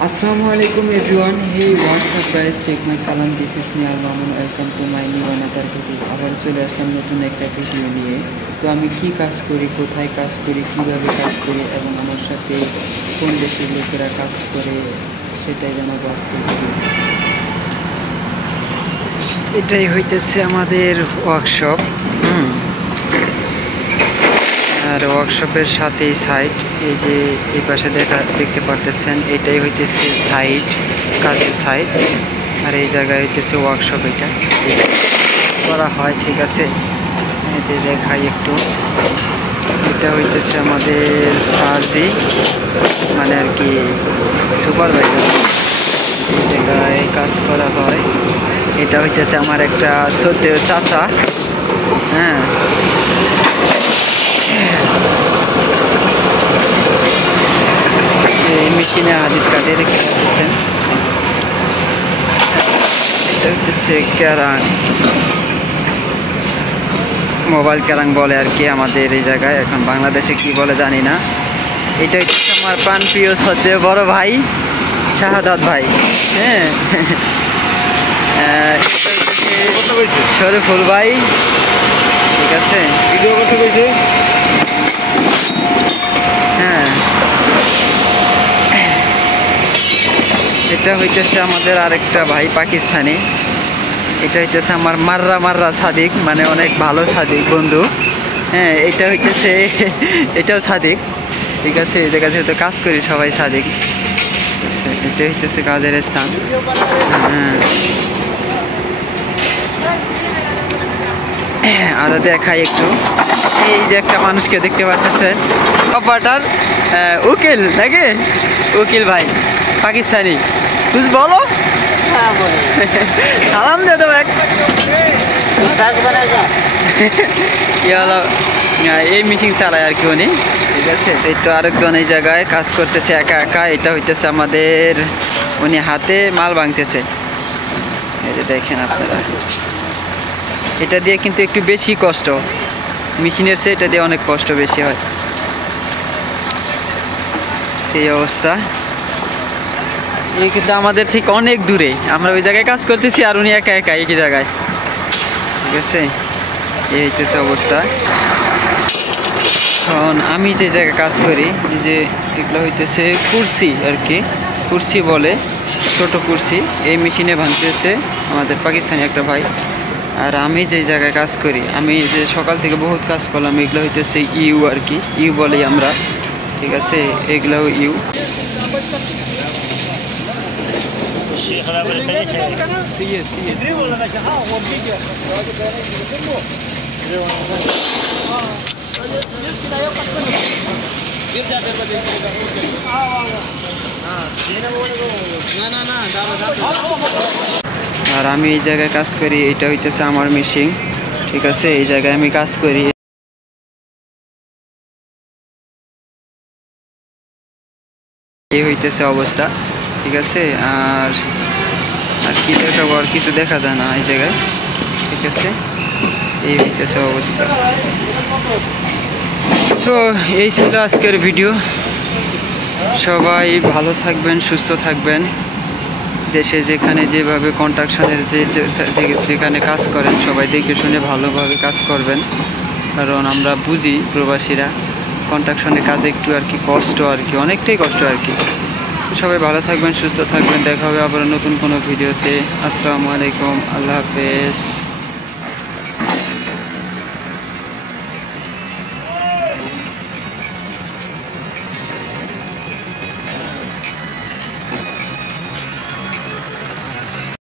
Assalamualaikum everyone. Hey, what's up guys? Take my salam. This is me Al-Mamun. Welcome to my new another video. আবার চলে আসলাম নতুন একটা video নিয়ে। তো আমি কি কাজ করি, কোথায় কাজ করি, কিভাবে কাজ করি এবং আমার সাথে কোন দেশের লোকেরা কাজ করে সেটাই জানাবো আজকে ভিডিও। এটাই হইতেছে আমাদের ওয়ার্কশপ। আর ওয়ার্কশপের সাথেই সাইট, এই যে এই পাশে দেখতে পারতেছেন, এটাই হইতেছে সাইট, কাজের সাইট। আর এই জায়গায় হইতেছে ওয়ার্কশপ, এটা করা হয়। ঠিক আছে, এতে দেখাই একটু। এটা হইতেছে আমাদের সার্জি, মানে আর কি সুপারভাইজার, এই জায়গায় কাজ করা হয়। এটা হইতেছে আমার একটা ছোট চাচা। হ্যাঁ, মেশিনে হাজির কাটে দেখতে পাচ্ছেন। এটা হচ্ছে ক্যারাং, মোবাইল ক্যারাং বলে আর কি আমাদের এই জায়গায়। এখন বাংলাদেশে কি বলে জানি না। এটা হচ্ছে আমার প্রাণপ্রিয় সবচেয়ে বড় ভাই শাহাদাত ভাই। হ্যাঁ, শরীফুল ভাই। ঠিক আছে, হ্যাঁ। এটা হইতেছে আমাদের আরেকটা ভাই পাকিস্তানি। এটা হইতেছে আমার মাররা সাদিক, মানে অনেক ভালো সাদিক বন্ধু। হ্যাঁ, এটা হইতেছে এটাও সাদিক। ঠিক আছে, এই জায়গায় যেহেতু কাজ করি সবাই সাদিক। এটা হইতেছে কাজের স্থান। হ্যাঁ, আরো দেখাই একটু। এই যে একটা মানুষকে দেখতে পাচ্ছেন, অপারেটর উকিল নাকি, উকিল ভাই পাকিস্তানি। कुछ बोलो। সালাম দে দেবো এক। এই মেশিন চালায় আর কি উনি। ঠিক আছে, এই তো আরেকজন এই জায়গায় কাজ করতেছে একা একা। এটা হইতেছে আমাদের, উনি হাতে মাল ভাঙতেছে। এই যে দেখেন আপনারা, এটা দিয়ে কিন্তু একটু বেশি কষ্ট, মেশিনের চেয়ে এটা দিয়ে অনেক কষ্ট বেশি হয়। এই অবস্থা। এই কিন্তু আমাদের থেকে অনেক দূরে, আমরা ওই জায়গায় কাজ করতেছি আর উনি একা একা একই জায়গায়। ঠিক আছে, এই হইতেছে অবস্থা। এখন আমি যে জায়গায় কাজ করি, এই যে এগুলো হইতেছে কুরসি আর কি, কুরসি বলে, ছোট কুরসি। এই মেশিনে ভাঙতেছে আমাদের পাকিস্তানি একটা ভাই। আর আমি যে জায়গায় কাজ করি, আমি যে সকাল থেকে বহুত কাজ করলাম, এগুলো হইতেছে ইউ আর কি, ইউ বলি আমরা। ঠিক আছে, এগুলোও ইউ। আর আমি এই জায়গায় কাজ করি, এটা হইতেছে আমার মেশিন। ঠিক আছে, এই জায়গায় আমি কাজ করি। এই হইতেছে অবস্থা। ঠিক আছে, আর আর কি দেখাবো, আর কিছু দেখা যায় না এই জায়গায়। ঠিক আছে, এই হইতেছে অবস্থা। তো এই ছিল আজকের ভিডিও। সবাই ভালো থাকবেন, সুস্থ থাকবেন। দেশে যেখানে যেভাবে কন্ট্রাকশনের যেখানে কাজ করেন, সবাই দেখে শুনে ভালোভাবে কাজ করবেন। কারণ আমরা বুঝি প্রবাসীরা কন্ট্রাকশনের কাজে একটু আর কি কষ্ট, আর কি অনেকটাই কষ্ট আর কি। সবাই ভালো থাকবেন, সুস্থ থাকবেন। দেখা হবে আবার নতুন কোনো ভিডিওতে। আসসালামু আলাইকুম, আল্লাহ হাফেজ।